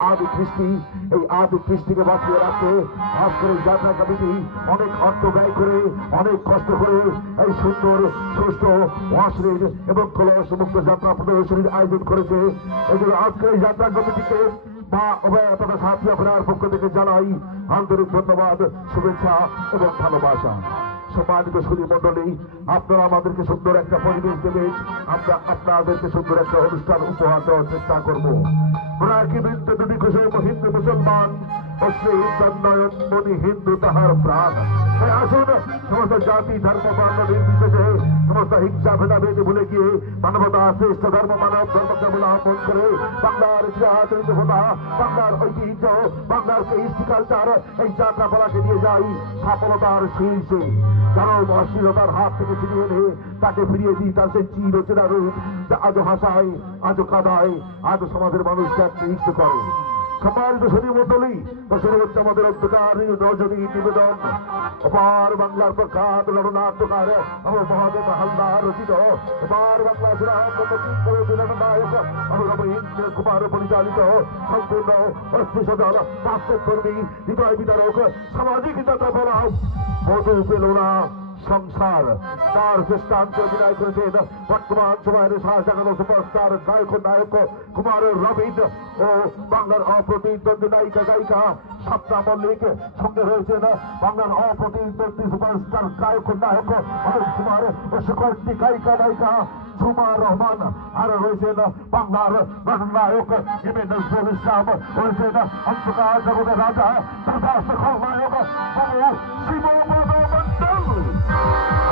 আদি কৃষ্টি, এই আদি কৃষ্টিকে বাঁচিয়ে রাখতে আজকের এই যাত্রা কমিটি অনেক অর্থ ব্যয় করে অনেক কষ্ট করে এই সুন্দর সুস্থ অশ্লীল এবং কলস মুক্ত যাত্রা প্রদর্শনীর আয়োজন করেছে। এই জন্য আজকের এই যাত্রা কমিটিকে মা অভয় তথা সাথী আপনার পক্ষ থেকে জানাই আন্তরিক ধন্যবাদ, শুভেচ্ছা এবং ভালোবাসা। সম্মানিত সুধী মন্ডলী, আপনারা আমাদেরকে সুন্দর একটা পরিবেশ দেবেন, আমরা আপনাদেরকে সুন্দর একটা অনুষ্ঠান উপহার দেওয়ার চেষ্টা করবো। বৃন্দ দুটি কুসুম হিন্দু মুসলমান হিন্দু তাহার প্রাণ। তাই আসুন সমস্ত জাতি ধর্ম বর্ণ নির্বিশেষে সমস্ত হিংসা ভেদাভেদ ভুলে গিয়ে মানবতা শ্রেষ্ঠ ধর্ম মানব ধর্মকে অবলম্বন করে বাংলার ইতিহাস বাংলার ঐতিহ্য বাংলার কৃষ্টি কালচার এই যাত্রাপালাকে নিয়ে যাই সফলতার শীর্ষে। চরম অশ্লীলতার হাত থেকে ছিনিয়ে এনে তাকে ফিরিয়ে দিই তার সেই চিরচেনা রূপ যা আজও হাসায়, আজও কাঁদায়, আজও সমাজের মানুষকে আকৃষ্ট করে। সম্মানিত সুধী মন্ডলী, শুরু হচ্ছে আমাদের অন্ধকার রজনী নিবেদন। অপার বাংলার প্রখ্যাত রণনাট্যকার আমার মহাদেব হালদার রচিত অপার বাংলা নায়ক আমার ইন্দ্র কুমার পরিচালিত সম্পূর্ণ অস্পৃশ্যদল বাস্তবকর্মী হৃদয় বিদারক সামাজিক যাত্রাপালা মধু পেল না সংসার। তার দৃষ্টান্তে অভিনয় করেছেন বর্তমান সময়ের শাহজাহান সুপারস্টার গায়ক নায়ক কুমার রবীন্দ্র ও বাংলার অপ্রতিদ্বন্দ্বী গায়িকা সপ্তা মল্লিক। সঙ্গে রয়েছেন বাংলার অপ্রতিদ্বন্দ্বী সুপারস্টার গায়ক নায়ক অনিল কুমার ও সকলটি গায়িকা ঝুমা রহমান। আর রয়েছেন বাংলার নায়ক এম এ নজরুল ইসলাম, রয়েছেন অন্ধকার জগতের রাজা তথা সকল নায়ক শিব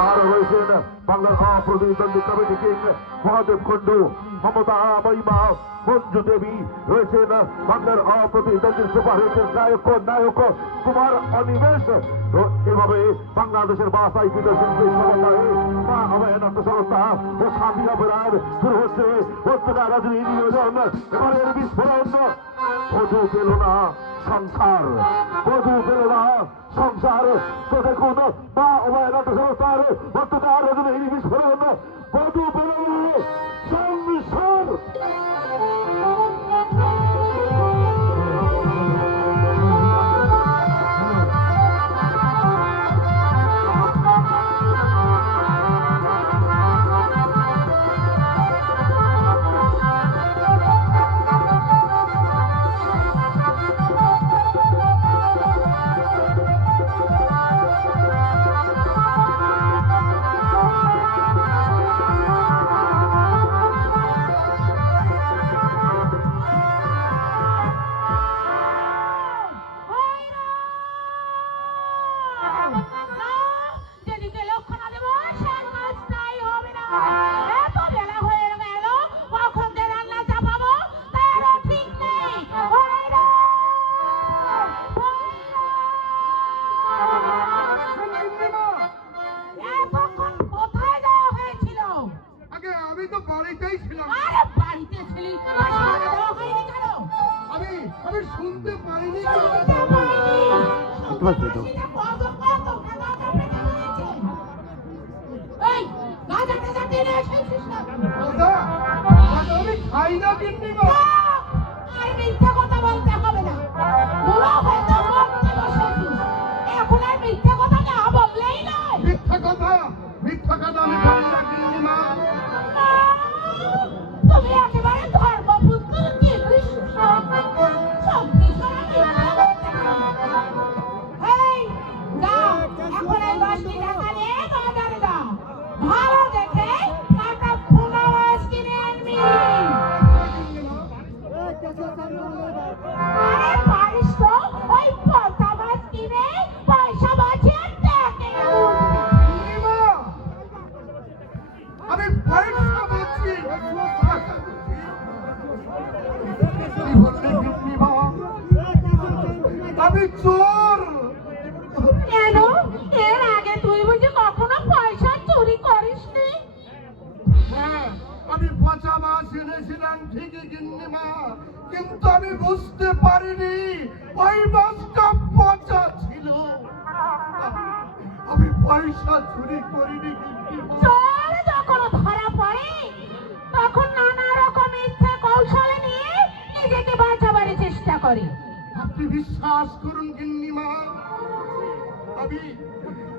আর রয়েছেন বাংলার অপ্রতিদ্বন্দ্বী কমিটি কিং মহাদেব কুণ্ডু, মমতা মহিমা মঞ্জু দেবী। রয়েছেন বাংলার অপ্রতিদ্বন্দ্বী সুপারহিটের গায়ক নায়ক কুমার অনিমেষ। এভাবে বাংলাদেশের বাসাইকৃত শিল্পী সমন্বয়ে মা অভয়ানন্দ সংস্থা ও স্বামী অপরাধ শুরু হচ্ছে অত্যকার রজনী নিবেদন। এবারের বিস্ফোরণ বধূ পেল না সংসার, বধূ পেল না সংসার। তো দেখুন মা অভয়ানন্দ সংস্থার অত্যকার রজনী বিস্ফোরণ বধূ পেল না সংসার। কিন্তু আমি বুঝতে পারিনি ওই মাছটা পচা ছিল। আমি পয়সা চুরি করিনি। যখন ধরা পড়ে তখন নানা রকম ইচ্ছা কৌশলে নিয়ে নিজেকে বাঁচাবার চেষ্টা করে। আপনি বিশ্বাস করুন গিন্নিমা, আমি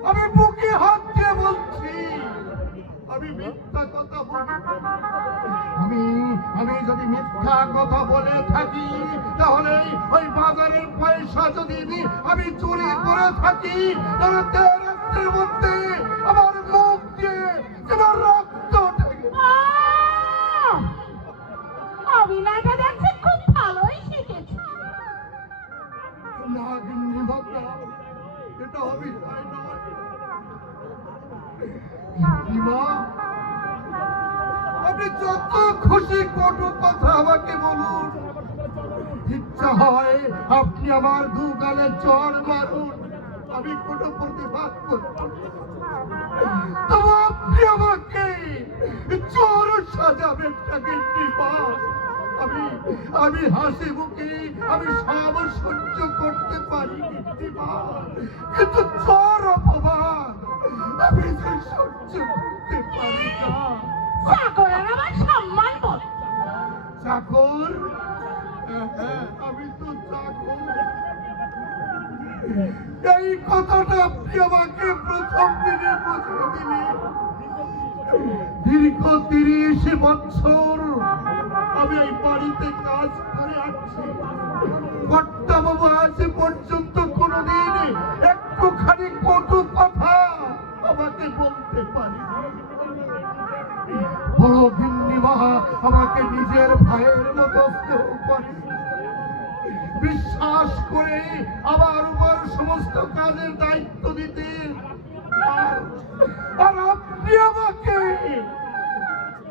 আমি বুকে হাত দিয়ে বলছি, আমি মিথ্যা কথা বলি। আমি আমি যদি মিথ্যা কথা বলে থাকি, তাহলে ওই বাজারের পয়সা যদি আমি চুরি করে থাকি, তাহলে 3 রাত্রের মধ্যে আমার মুখ দিয়ে যেন রক্ত ওঠে। অভিনয়টা দেখছি খুব ভালোই শিখেছি। না গিন্নিমা, এটা অভিনয় নয়। গিন্নিমা, আপনি যত খুশি কটু কথা আমাকে বলুন, ইচ্ছা হয় আপনি আমার 2 গালে চড় মারুন, আমি কোনো প্রতিবাদ করব না। তবে আপনি আমাকে চোর সাজাবেন না গিন্নিমা। আমি হাসি মুখে আমি সব সহ্য করতে পারি গিন্নিমা, কিন্তু চোর অপমান আমি যে সহ্য করতে পারি না। চাকরের আমার সম্মান বোধ। চাকর? হ্যাঁ, আমি তো চাকর। এই কথাটা আপনি আমাকে প্রথম দিনে বুঝিয়ে দিলেন। দীর্ঘ 30 বছর আমি এই বাড়িতে কাজ করে আসছি। কর্তাবাবু আজ পর্যন্ত কোনোদিন একটুখানি কটু কথা আমাকে বলতে পারি। বড় গিন্নিমা আমাকে নিজের ভাইয়ের মতো স্নেহ করে, বিশ্বাস করে আমার উপর সমস্ত কাজের দায়িত্ব দিতেন। আর আপনি আমাকে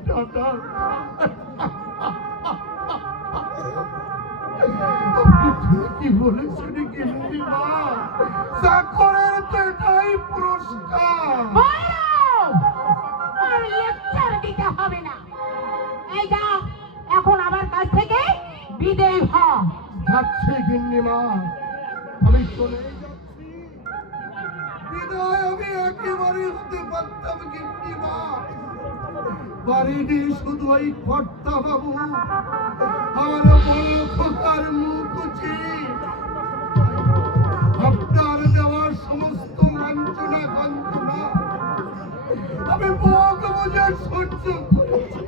দাদা, আপনি ঠিকই বলেছেন গিন্নিমা, চাকরের তো এটাই পুরস্কার। আর লেকচার দিতে হবে না। এই যা, এখন আমার কাছ থেকে বিদেয় হ। যাচ্ছি গিন্নিমা, আমি চলে যাচ্ছি। বিদায় আমি একেবারে হতে পারতাম গিন্নিমা, বাড়িটি শুধু ওই কর্তাবাবু আর বড় খোকার মুখ আপনার দেওয়ার সমস্ত লাঞ্ছনা গঞ্জনা আমি মুখ বুঝে সহ্য করেছি।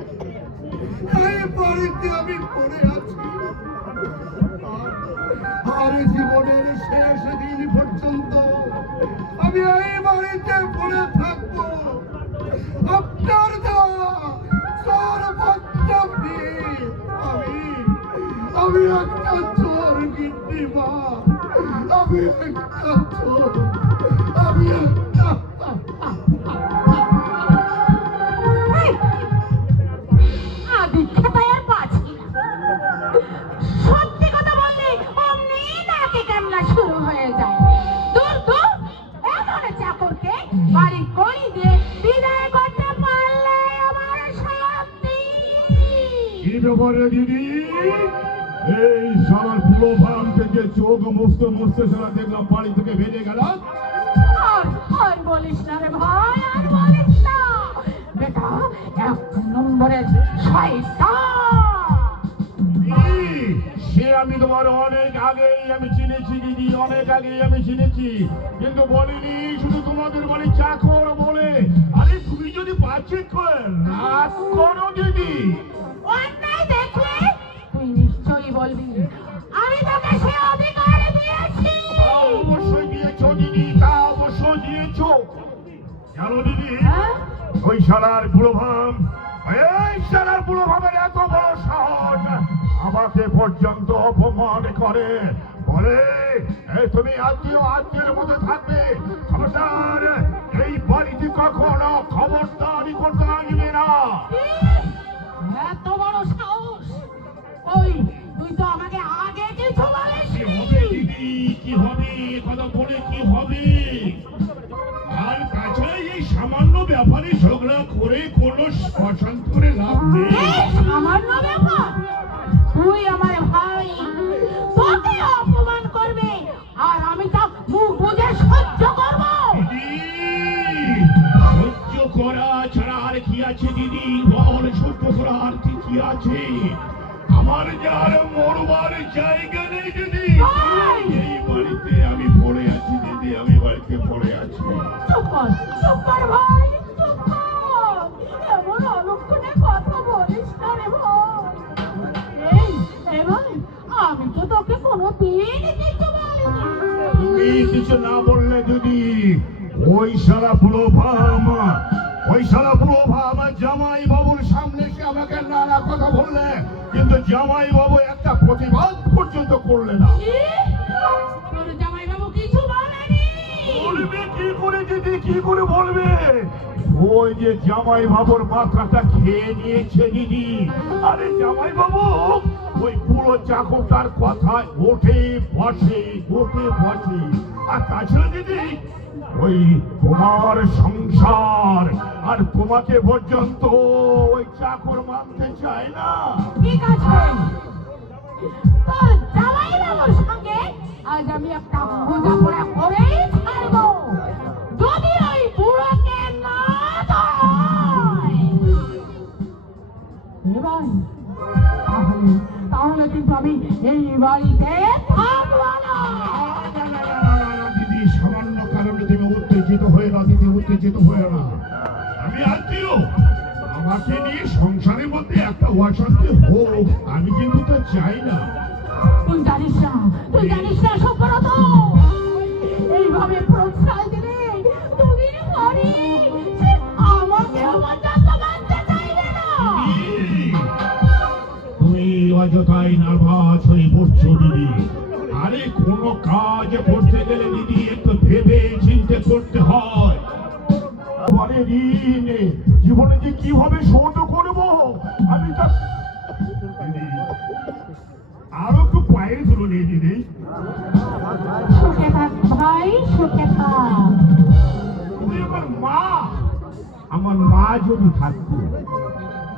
এই বাড়িতে আমি পড়ে আছি, আর জীবনের শেষ দিন পর্যন্ত আমি এই বাড়িতে পড়ে থাকবো। আপনার দেওয়া চোর বাচ্চা আমি একটা চোর গিন্নিমা, আমি একটা চোর, আমি একটা আদি খেতায় আর পাচ্ছি না। সত্যি কথা বললে অমনি নাকে কান্না শুরু হয়ে যায়। দূর দূর, এমন চাকরকে বাড়ি করি দিয়ে বিদায় করতে পারলে আমার শান্তি। কি ব্যাপারে দিদি? এই সারার পুরো ভাম থেকে চোখ মুছতে মুছতে সারা দেখলাম বাড়ি থেকে বেরিয়ে গেল। আর বলিস না রে ভাই, আর বলিস না। বেটা 1 নম্বরের শয়তান। সে আমি তোমার অনেক আগেই আমি চিনেছি দিদি, অনেক আগেই আমি চিনেছি, কিন্তু বলিনি শুধু তোমাদের বাড়ি চাকর বলে। আরে তুমি যদি পাচ্ছে রাগ করো দিদি। অন্যায় দেখলে তুই নিশ্চয়ই বলবি আমি তোকে সে অধিকার দিয়েছি। অবশ্যই দিয়েছ দিদি, তা অবশ্যই দিয়েছ। জানো দিদি, হ্যাঁ? ওই শালার বুড়ো ভাম, এই শালার বুড়ো ভামের এত বড় সাহস, আমাকে পর্যন্ত অপমান করে, বলে এই তুমি আত্মীয়ের মধ্যে থাকবে, খবরদার এই বাড়িতে কখনো খবরদারি করতে আসবে না। এত বড় সাহস! ওই তুই তো আমাকে আগে কিছু কি বলিসনি। হবে দিদি, কি হবে, কথা বলে কি হবে? আর তাছাড়া এই সামান্য ব্যাপারে ঝগড়া করে কোনো অশান্ত করে লাভ নেই। সামান্য ব্যাপার? তুই আমার ভাই, তোকে অপমান করবে আর আমি তা মুখ বুঝে সহ্য করব। সহ্য করা ছাড়া আর কি আছে দিদি? বল, সহ্য করা আর কি আছে? আমার যার মরবার জায়গা নেই দিদি ভাই! এই বাড়িতে আমি পড়ে আছি দিদি, আমি বাড়িতে পড়ে আছি। চুপ কর ভাই, চুপ কর। এমন অলক্ষণে কথা বলিস না রে ভাই। এই ভাই, আমি তো তোকে কোনোদিন কিছু বলিনি। তুমি কিছু না বললে দিদি, ওই শালা প্রভা আমার জামাই বাবুর সামনে এসে আমাকে নানা কথা বললে, কিন্তু জামাই বাবু একটা প্রতিবাদ পর্যন্ত করলে না। কি? তোর জামাইবাবু কিছু বলেনি? বলবে কি করে দিদি, কি করে বলবে? ওই যে জামাই বাবুর মাথাটা খেয়ে নিয়েছে দিদি। আরে জামাই বাবু ওই পুরো চাকরটার কথায় ওঠে বসে। আর তাছাড়া দিদি ওই তোমার সংসার আর তোমাকে পর্যন্ত ওই চাকর মানতে চায় না। ঠিক আছে, তোর জামাইবাবুর সঙ্গে আজ আমি একটা বোঝাপড়া করেই ছাড়বো। যদি ওই বুড়োকে না ধরে। এবার তাহলে কিন্তু আমি এই বাড়িতে থাকবো না। দিদি সামান্য কারণে তুমি উত্তেজিত হয়ে না দিদি, উত্তেজিত হয়ে না। আমি আত্মীয়, আমাকে নিয়ে সংসারের মধ্যে একটা অশান্তি হোক আমি কিন্তু তা চাই না। তুই জানিস না সুব্রত, এইভাবে প্রশ্রয় দিলে দুদিন পরে সে আমাকে পর্যন্ত মানতে চাইবে না। তুমি অযথাই নার্ভাস হয়ে পড়ছো দিদি। আরে কোনো কাজ করতে গেলে দিদি একটু ভেবে চিন্তে করতে হয়। মানে ঋণ জীবনে যে কিভাবে শোধ করবো আমি তা দিদি, আরো একটু পায়ে ধরো নি দিদি। সুখে থাক ভাই, সুখে থাক। তুমি আমার মা যদি থাকতো,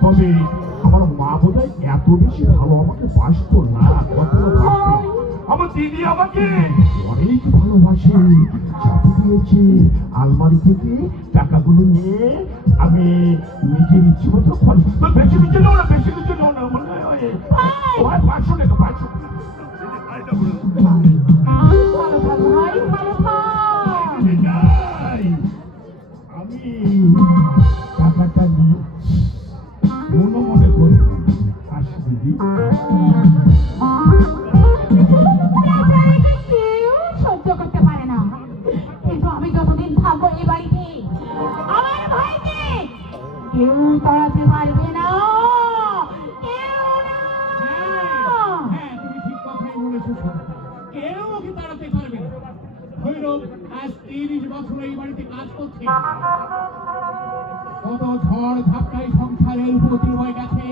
তবে আমার মা বোধহয় এত বেশি ভালো আমাকে বাসতো না, কখনো বাসতো। আমার দিদি আমাকে অনেক ভালোবাসে, চাকরি দিয়েছে। আলমারি থেকে টাকাগুলো নিয়ে আমি নিজের ইচ্ছে মতো খরচ। বেশি নিচে নাও না, বেশি নিচে নাও না, মানে 500 টাকা 500 টাকা। ভালো থাক ভাই, ভালো থাক। যাই, আমি টাকাটা নিয়ে মনে করবো আসি দিদি। বেচারিকে কেউ সহ্য করতে পারে না, কিন্তু আমি যতদিন থাকবো এই বাড়িতে আমার ভাইকে কেউ তাড়াতে পারবে না, কেউ না। হ্যাঁ, তুমি ঠিক কথাই বলেছো সুজাতা। কেউ ওকে তাড়াতে পারবে না। ভৈরব আজ 30 বছর এই বাড়িতে কাজ করছে। কত ঝড় ঝাপটাই সংসারের উপর বয়ে গেছে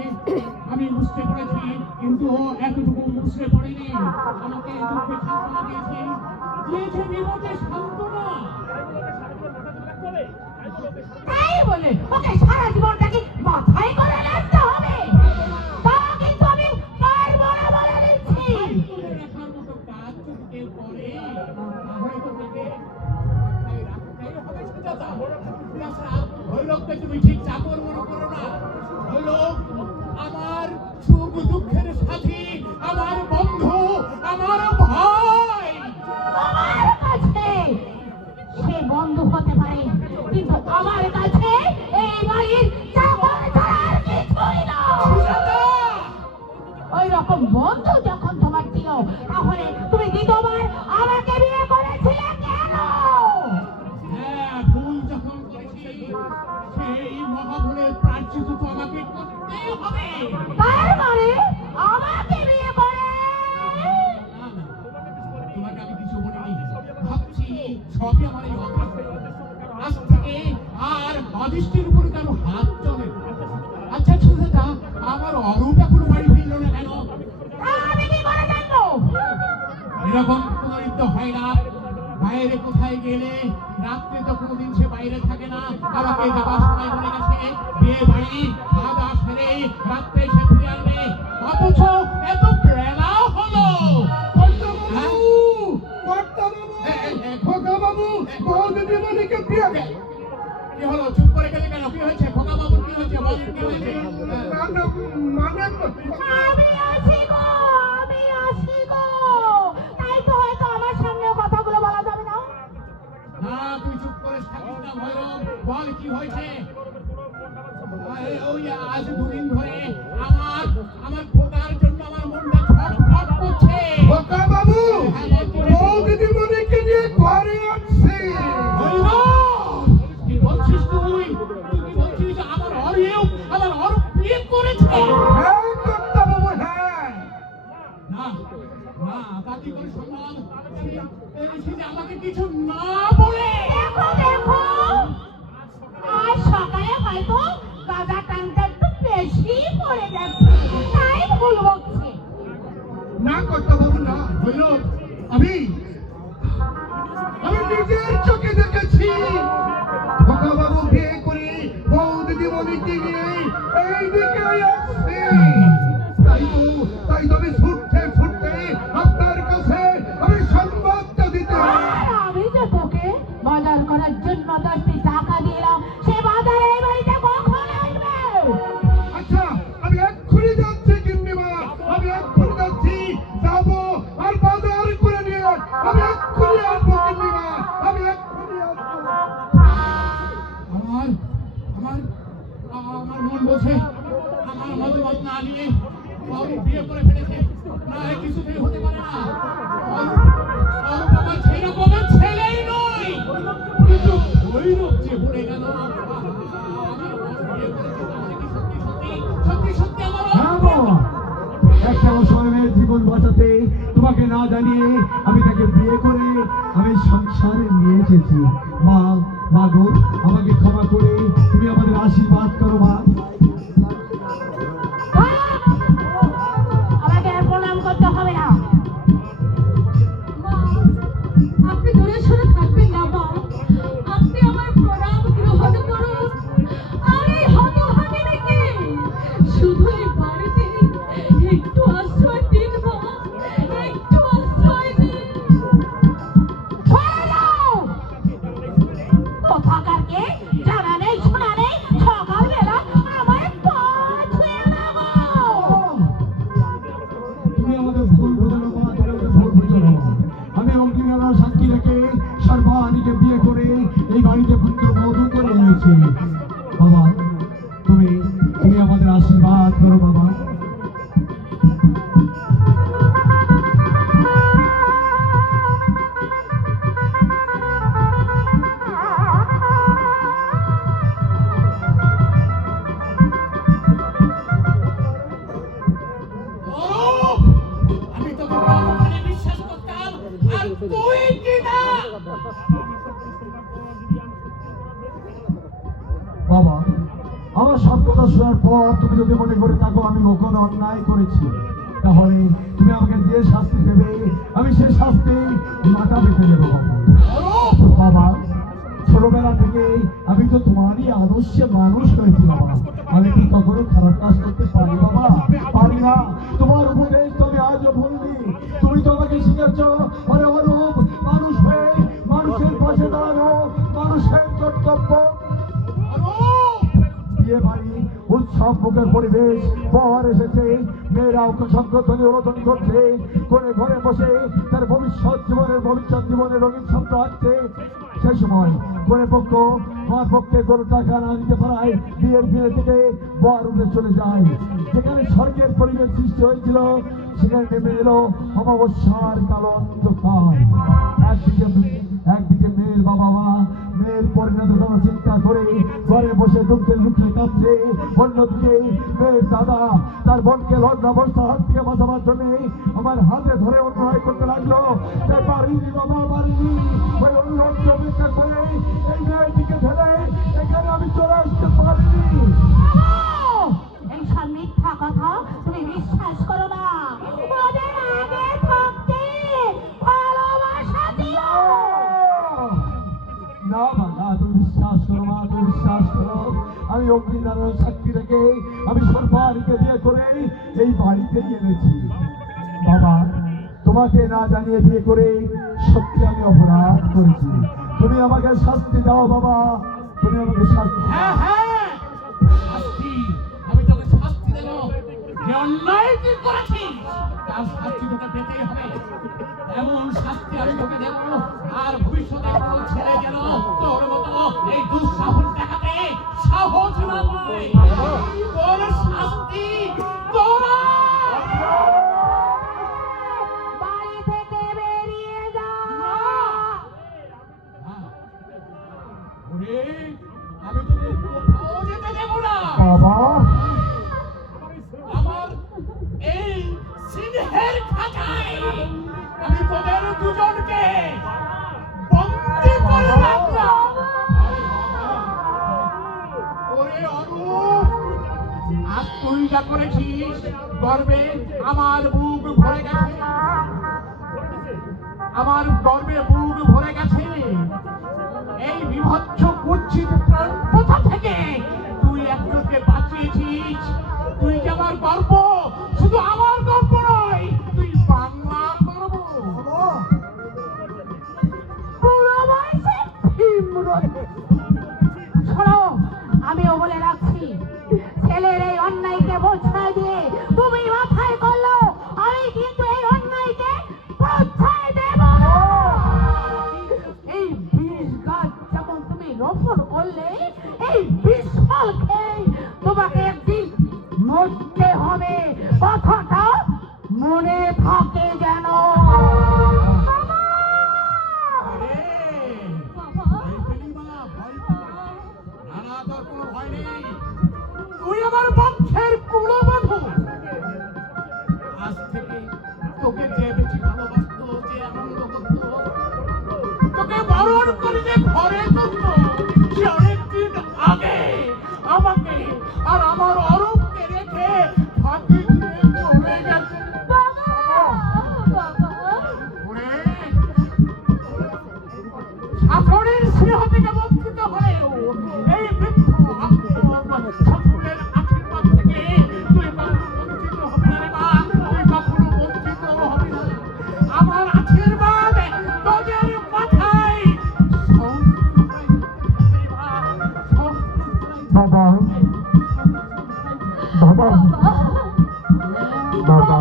আমি বুঝতে পেরেছি, কিন্তু ও এতটুকু বুঝতে পারেনি। আমাকে দুঃখে সান্ত্বনা দিয়েছে বিপদে সান্ত্বনা। তাই বলে ওকে সারা জীবনটাকে মাথায় করে রাখতে হবে, তা কিন্তু আমি পারবো না বলে দিচ্ছি। রাখার মতো কাজ যদি কেউ করে তাহলে তোমাকে মাথায় রাখতেই হবে সুজাতা। তাছাড়া ভৈরবকে তুমি ঠিক চাকর মনে করো না। ভৈরব আমার সুখ দুঃখের সাথী, আমার বন্ধু, আমার ভাই। তোমার কাছে সে বন্ধু হতে পারে, কিন্তু আমার কাছে এই বাড়ির চাকর ছাড়া আর কিছুই না। সুজাতা! ওই রকম বন্ধু যখন তোমার ছিল, তাহলে তুমি দ্বিতীয়বার আমাকে বিয়ে করেছিলে কেন? হ্যাঁ, ভুল যখন করেছি সেই মহাভুলের প্রায়শ্চিত্ত তো আমাকে করতেই হবে। তার মানে আমাকে বিয়ে করে না, না, তোমাকে আমি কিছু বলিনি। ভাবছি সবই আমার এই অভ্যাস। আজ থেকে আর অদৃষ্টির উপরে কারো হাত চলে না। আচ্ছা সুজাতা, আমার অরূপ এখনো বাড়ি ফিরল না কেন? আমি কি করে জানবো? এরকম পুনরিত হয় না। বাইরে কোথায় গেলে রাত্রে তো কোনোদিন সে বাইরে থাকে না। আমাকে যাবার সময় বলে গেছে বিয়ে বাড়ি খাওয়া দাওয়া সেরে রাত্রে সে ফিরে আসবে। অথচ এত বেলাও হলো। হ্যাঁ? কি হলো? চুপ করে গেলে কেন? কি হয়েছে? খোকা বাবুর কি হয়েছে? বলেন কি হয়েছে? আমি আছি গো, আমি আছি গো। না ভৈরব, বল কি হয়েছে? ওই আজ দুদিন ধরে আমার খোকার জন্য আমার মনটা ছটফট করছে। খোকা বাবু বউ দিদিমণিকে নিয়ে ঘরে আসছে। কি বলছিস তুই? তুই কি বলছিস? আমার অরূপ বিয়ে করেছে? হ্যাঁ কর্তা বাবু, হ্যাঁ। না না, তা কি করে সম্ভব? সে যে আমাকে কিছু না বলে। দেখো দেখো, আজ সকালে হয়তো গাঁজা টানটা একটু বেশি পড়ে যাচ্ছে, তাই ভুল বকছে। না কর্তা বাবু না, ভৈরব, আমি নিজের চোখে দেখেছি খোকা বাবু বিয়ে করে বউ দিদিমণিকে নিয়ে এই দিকে আসছে। তাই তো আমি ছুটতে আপনার কাছে আমি সংবাদটা দিতে। আর আমি যে তোকে বাজার করার জন্য 10টি টাকা দিলাম, সে বাজার এই বাড়িতে কখন আসবে? আচ্ছা, আমি এক্ষুনি যাচ্ছি গিন্নিমা, আমি এক্ষুনি যাচ্ছি, যাবো আর বাজার করে নিয়ে আমি এক্ষুনি আসবো গিন্নিমা, আমি এক্ষুনি আসবো। আমার মন বলছে আমার মতামত না নিয়ে অরূপ বিয়ে করে ফেলেছে। না, এ কিছুতেই হতে পারে না। অরূপ আমার সেরকমের ছেলেই নয়, কিন্তু ভৈরব যে ভরে গেল। আমার অরূপ বিয়ে করেছে, তাহলে কি সত্যি আমার হ্যাঁ বাবা, একটা অসময়ের জীবন বাঁচাতে তোমাকে না জানিয়ে আমি তাকে বিয়ে করে আমি সংসারে নিয়ে এসেছি। মা গো, আমাকে ক্ষমা করে তুমি আমাদের আশীর্বাদ করো মা। আমাকে আর প্রণাম করতে হবে না। আপনি দূরে সরে থাকবেন না মা, আপনি আমার প্রণাম গ্রহণ করুন। আর এই হতভাগিনীকে শুধু এই বাড়িতে একটু আশ্রয় দিন মা, একটু আশ্রয় দিন। কোথাকারকে জানা নেই শোনা নেই, সকালবেলা আমার পা ছুঁয়ে দেবো। তুমি আমাদের ভুল বোঝানো মা, তুমি আমাদের ভুল বোঝানো মা। আমি অগ্নিমেলার সাক্ষী রেখে সর্বাণীকে বিয়ে করে এই বাড়িতে পুত্র বধূ করে নিয়েছি। বাবা, তুমি আমাদের আশীর্বাদ করো বাবা। অরূপ, আমি তোকে কতখানি বিশ্বাস করতাম, আর তুই কি না? বাবা, আমার সব কথা শোনার পর তুমি যদি মনে করে থাকো আমি কোনো অন্যায় করেছি, তাহলে তুমি আমাকে যে শাস্তি দেবে আমি সেই শাস্তি মাথা পেতে দেবো বাবা। ছোটবেলা থেকে আমি তো তোমারই আদর্শে মানুষ হয়েছি বাবা, আমি কি কখনো খারাপ কাজ করতে পারি বাবা? পারি না। তোমার উপদেশ তো আমি আজও ভুলিনি। তুমি তো আমাকে শিখেছ আরে অরূপ, মানুষ হয়ে মানুষের পাশে দাঁড়ানো মানুষের কর্তব্য। বিয়ে বাড়ি উৎসব মুখের পরিবেশ, বর এসেছে, মেয়েরা সংগঠনী ওরতনী করছে, করে ঘরে বসে তার ভবিষ্যৎ জীবনের রঙিন স্বপ্ন আঁকছে। সে সময় করে পক্ষ মার পক্ষে কোনো টাকা না দিতে পারায় বিয়ের বিয়ে থেকে বর উঠে চলে যায়। যেখানে স্বর্গের পরিবেশ সৃষ্টি হয়েছিল সেখানে নেমে এলো অমাবস্যার কালো অন্ধকার। একদিকে মেয়ের বাবা মা মেয়ের পরিণত কথা চিন্তা করে ঘরে বসে দুঃখের মুখে কাঁদছে, অন্যদিকে মেয়ের দাদা তার বোনকে লগ্নাবস্থার হাত থেকে বাঁচাবার জন্য আমার হাতে ধরে অন্যায় করতে লাগলো। পারিনি বাবা, পারিনি। ওই অন্যত্র অপেক্ষা করে এই মেয়েটিকে ফেলে এখানে আমি চলে আসতে পারিনি। এইসব মিথ্যা কথা তুমি বিশ্বাস করো না। ওদের আগে থাকতে ভালোবাসা দিও। না বাবা, তুমি বিশ্বাস করো মা, তুমি বিশ্বাস করো। আমি অগ্নিনারায়ণ সাক্ষী রেখে আমি সর্বাণীকে বিয়ে করে এই বাড়িতে এনেছি বাবা। তোমাকে না জানিয়ে বিয়ে করে সত্যি আমি অপরাধ করেছি। তুমি আমাকে শাস্তি দাও বাবা, তুমি আমাকে শাস্তি দাও। হ্যাঁ হ্যাঁ, শাস্তি, আমি তোকে শাস্তি দেব। যে অন্যায় তুই করেছিস তা তার শাস্তি তোকে পেতেই হবে। এমন শাস্তি আমি তোকে দেব, আর ভবিষ্যতে কোনো ছেলে যেন তোর মতো এই দুঃসাহস দেখাতে সাহস না পায়। তোর শাস্তি তোরা বাড়ি থেকে বেরিয়ে যা। ওরে, আমি তোদের কোথাও যেতে দেব না। বাবা আমার এই সিংহের খাঁচায় আমি তোদের দুজনকে বন্দী করে রাখলাম। ওরে অরূপ, আজ তুই যা করেছিস গর্বে আমার বুক ভরে গেছে, আমার গর্বে বুক ভরে গেছে। এই বিভৎস কুৎসিত প্রাণ প্রথা থেকে তুই একজনকে বাঁচিয়েছিস। তুই যে আমার গর্ব, শুধু আমার গর্ব নয়, তুই বাংলার গর্ব। পুরো বয়সে ভীমরুল। শোনো, আমিও বলে রাখছি, ছেলের এই অন্যায়কে বোঝায় দিয়ে তুমি মাথায় করলো, আমি কিন্তু এই অন্যায়কে বোঝায় দেব। এই বিষ গাছ যেমন তুমি রোপণ করলে, এই বিষ ফল খেয়ে তোমাকে একদিন মরতে হবে, কথাটা মনে থাকে যেন। আরে, ভয় পেলি মা, ভয় পেলি। না না, তোর কোনো ভয় নেই। তুই আমার বংশের কুলবধূ। আজ থেকে তোকে যে বেশি ভালোবাসতো, যে আনন্দ করতো, তোকে বরণ করে যে ঘরে তুলতো, সে অনেকদিন আগে আমাকে আর আমার অরূপকে রেখে ফাঁকি দিয়ে চলে গেছে। ওরে, শাসনের স্নেহ থেকে বঞ্চিত হলেও এই বৃদ্ধ ঠাকুরের আশীর্বাদ থেকে তুই কখনো বঞ্চিত হবি না রে মা, তুই কখনো বঞ্চিত হবি না। আমার আশীর্বাদ তোদের মাথায় বাবা বাবা বাবা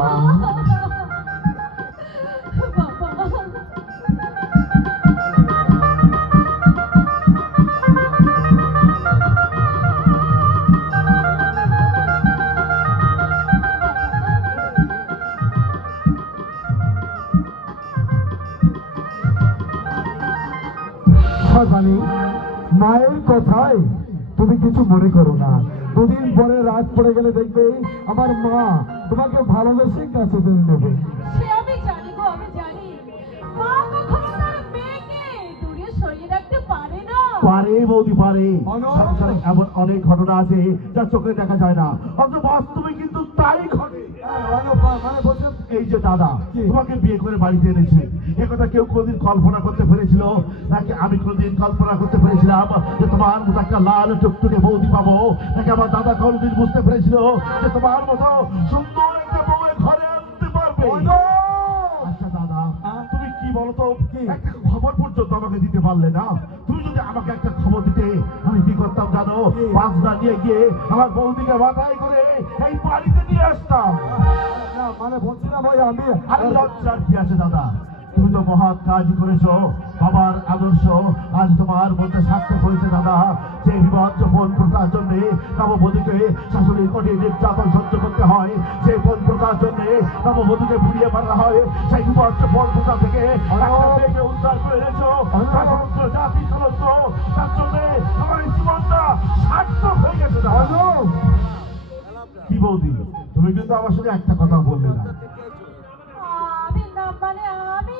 সকালে মায়ের কথায় তুমি কিছু মনে করো না। দুদিন পরে রাত পড়ে গেলে দেখবে আমার মা তোমাকে ভালোবেসে কাছে টেনে নেবে। সে আমি জানি গো, আমি জানি। মা কখনো তার মেয়েকে দূরে সরিয়ে রাখতে পারে না। পারে বৌদি পারে। অনর। সংসারে এমন অনেক ঘটনা আছে যা চোখে দেখা যায় না, অথচ বাস্তবে কিন্তু তাই ঘটে। মানে বলছেন এই যে দাদা কি? তোমাকে বিয়ে করে বাড়িতে এনেছে, একথা কেউ কোনদিন কল্পনা করতে পেরেছিল নাকি আমি কোনদিন কল্পনা করতে পেরেছিলাম যে তোমার মতো একটা লাল টুকটুকে বৌদি পাবো, নাকি আমার দাদা কোনদিন বুঝতে পেরেছিল যে তোমার মতো সুন্দর একটা বউয়ের ঘরে আনতে পারবে? আচ্ছা দাদা, তুমি কি বলতো, একটা খবর পর্যন্ত আমাকে দিতে পারলে না? তুমি যদি আমাকে একটা খবর দিতে, আমি কি করতাম জানো? বাজনা নিয়ে গিয়ে আমার বৌদিকে মাথায় করে এই বাড়িতে নিয়ে আসতাম। না মানে বলছিলাম ওই আমি আর লজ্জার কি আছে দাদা? তুমি তো মহৎ কাজ করেছো, বাবার আদর্শ আজ তোমার মধ্যে সার্থক হয়েছে দাদা। যে বিভৎস ফোন প্রথার জন্য নববধূকে শাশুড়ির কঠিন নির্যাতন সহ্য করতে হয়, যে ফোন প্রথার জন্য নববধূকে পুড়িয়ে মারা হয়, সেই বিভৎস ফোন প্রথা থেকে একটা মেয়েকে উদ্ধার করে এনেছো। সমস্ত জাতি সমস্ত তার জন্য আমার এই জীবনটা সার্থক হয়ে গেছে দাদা। কি বৌদি, তুমি কিন্তু আমার সঙ্গে একটা কথা বললে না। আমি না মানে আমি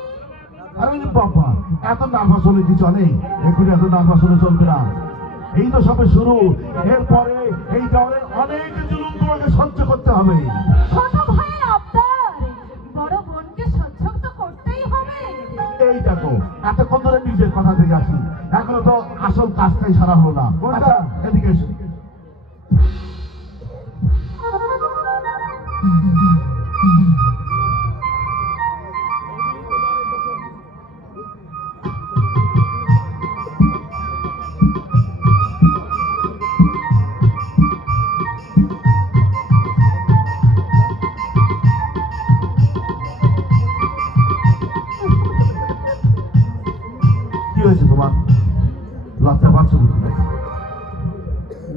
আরে বাবা, এত নার্ভাস হলে কি চলে? এখন এত নার্ভাস হলে চলবে না। এই তো সবে শুরু, এরপরে এই দলের অনেক জুলুম তোমাকে সহ্য করতে হবে। ছোট ভাইয়ের আবদার, বড় বোনকে সহ্য তো করতেই হবে। এই দেখো, এতক্ষণ ধরে নিজের কথা থেকে আসি, এখনো তো আসল কাজটাই সারা হলো না। আচ্ছা, এদিকে এসো। তোমার লজ্জা পাচ্ছ বুঝি না?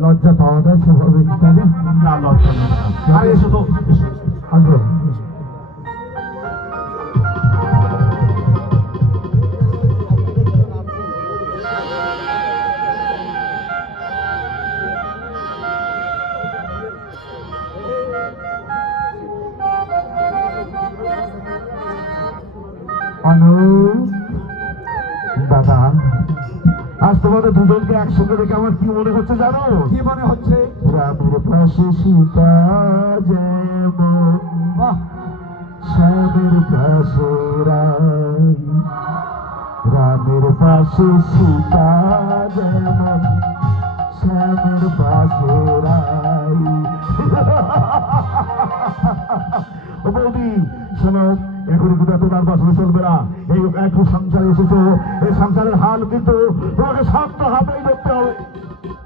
লজ্জা পাওয়াটা স্বাভাবিক, তাই না? না লজ্জা নেই। আরে এসো তো, এসো। আসবো। দাদা, আজ তোমাদের দুজনকে একসঙ্গে দেখে আমার কি মনে হচ্ছে জানো? কি মনে হচ্ছে? রামের পাশে সীতা যেমন, বাহ, শ্যামের পাশে রাই, রামের পাশে সীতা যেমন, শ্যামের পাশে রাই। ও বৌদি শোনো, এখন কিন্তু তোমার বাসনে চলবে না। এই একটু সংসারে এসেছো, এই সংসারের হাল কিন্তু তোমাকে শক্ত হাতেই ধরতে হবে।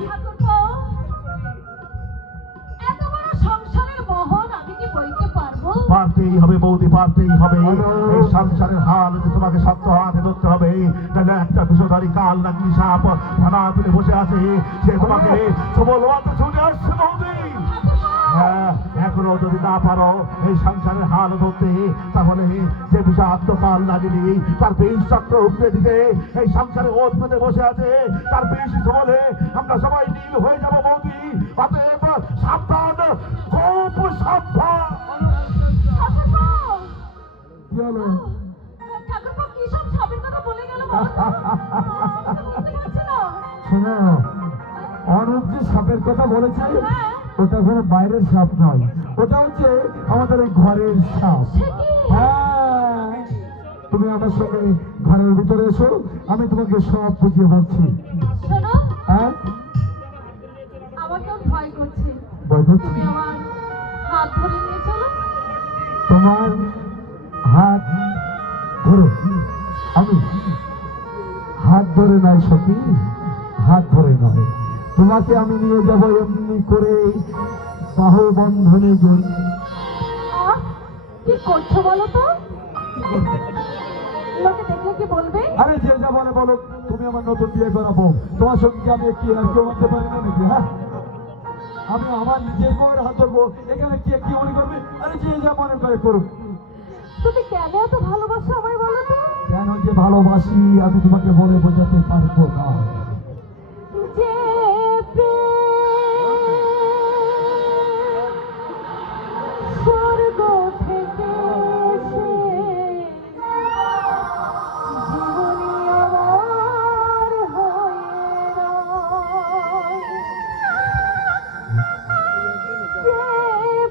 ঠাকুরপো, এত বড় সংসারের বহন আমি কি বইতে পারবো? পারতেই হবে বৌদি, পারতেই হবে। এই সংসারের হাল তোমাকে শক্ত হাতে ধরতে হবে। তাহলে একটা বিষধারী কাল নাকি সাপ ভাড়া তুলে বসে আছে, সে তোমাকে সবল হাতে ছুটে আসছে বৌদি। হ্যাঁ, এখনো যদি না পারো এই সংসারের হাল ধরতে, তাহলে যে বিষাক্ত কাল লাগেনি তার বিষ চক্র উপড়ে দিতে এই সংসারে ওত পেতে বসে আছে, তার বিষ বলে আমরা সবাই নীল হয়ে যাবো বৌদি। অতএব সাবধান, খুব সাবধান। ঠাকুরপো, কি হলো? ঠাকুরপো কি সব সাপের কথা বলে গেল বলো তো? আমি তো বুঝতে পারছি না। শোনো, অনুপ যে সাপের কথা বলেছে, হ্যাঁ। ওটা কোনো বাইরের সাপ নয়, ওটা হচ্ছে আমাদের এই ঘরের সাপ। সে কি? হ্যাঁ, তুমি আমার সঙ্গে ঘরের ভিতরে এসো, আমি তোমাকে সব বুঝিয়ে বলছি। শোনো, হ্যাঁ, আমার তো ভয় করছে। ভয় করছি? তুমি আমার হাত ধরে নিয়ে চলো। তোমার হাত ধরে? আমি হাত ধরে নয় সখী, হাত ধরে নয়, তোমাকে আমি নিয়ে যাব এমনি করে বাহু বন্ধনে জড়িয়ে। আহ, কি করছো বলো তো? লোকে দেখলে কি বলবে? আরে যে যা বলে বলো, তুমি আমার নতুন বিয়ে করাবো, তোমার সঙ্গে আমি কি আর কেউ মানতে পারি না নাকি? হ্যাঁ, আমি আমার নিজের বউয়ের হাত ধরবো, এখানে কে কি মনে করবে? আরে যে যা মনে করে করুক। তুমি কেন এত ভালোবাসো আমায় বলো তো? কেন যে ভালোবাসি আমি তোমাকে বলে বোঝাতে পারবো না। যে প্রেম স্বর্গ থেকে এসে জীবনী আমার হয়ে রয়। যে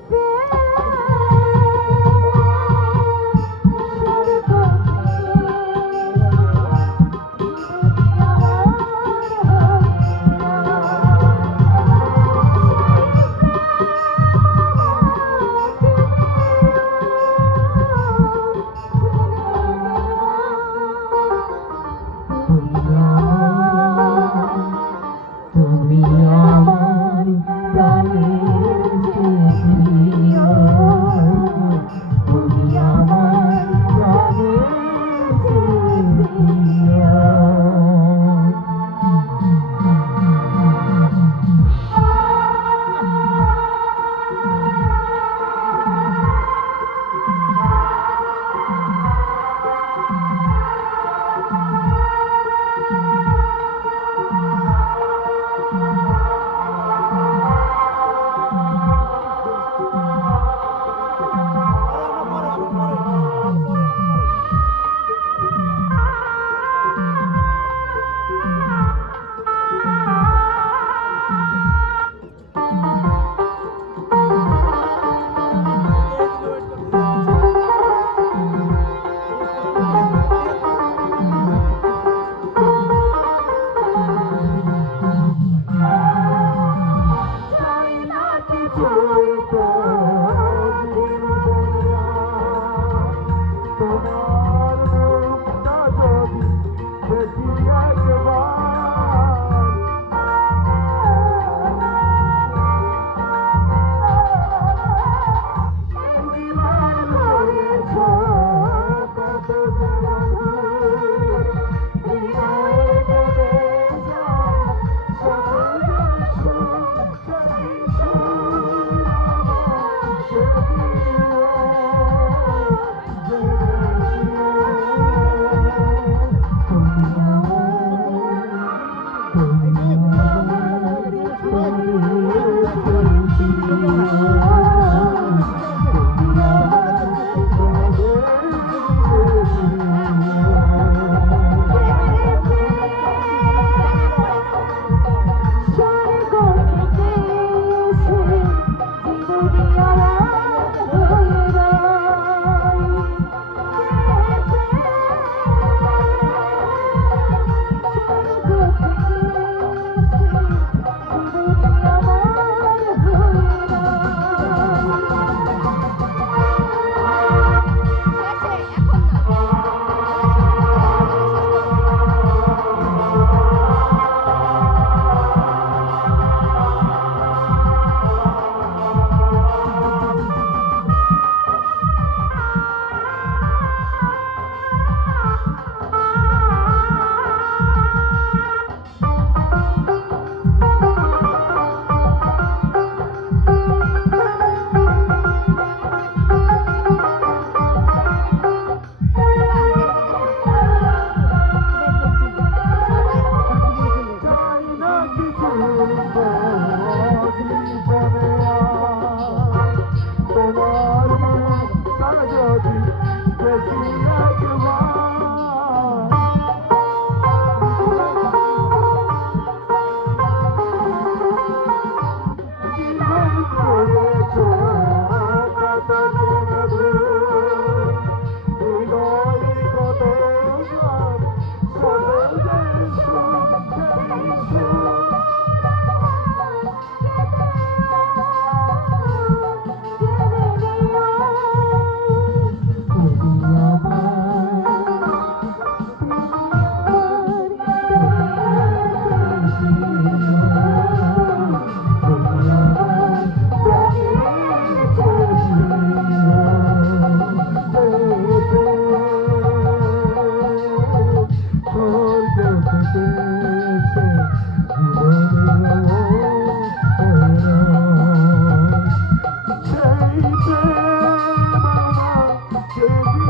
প্রেম স্বর্গ থেকে জীবনী আমার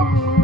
রে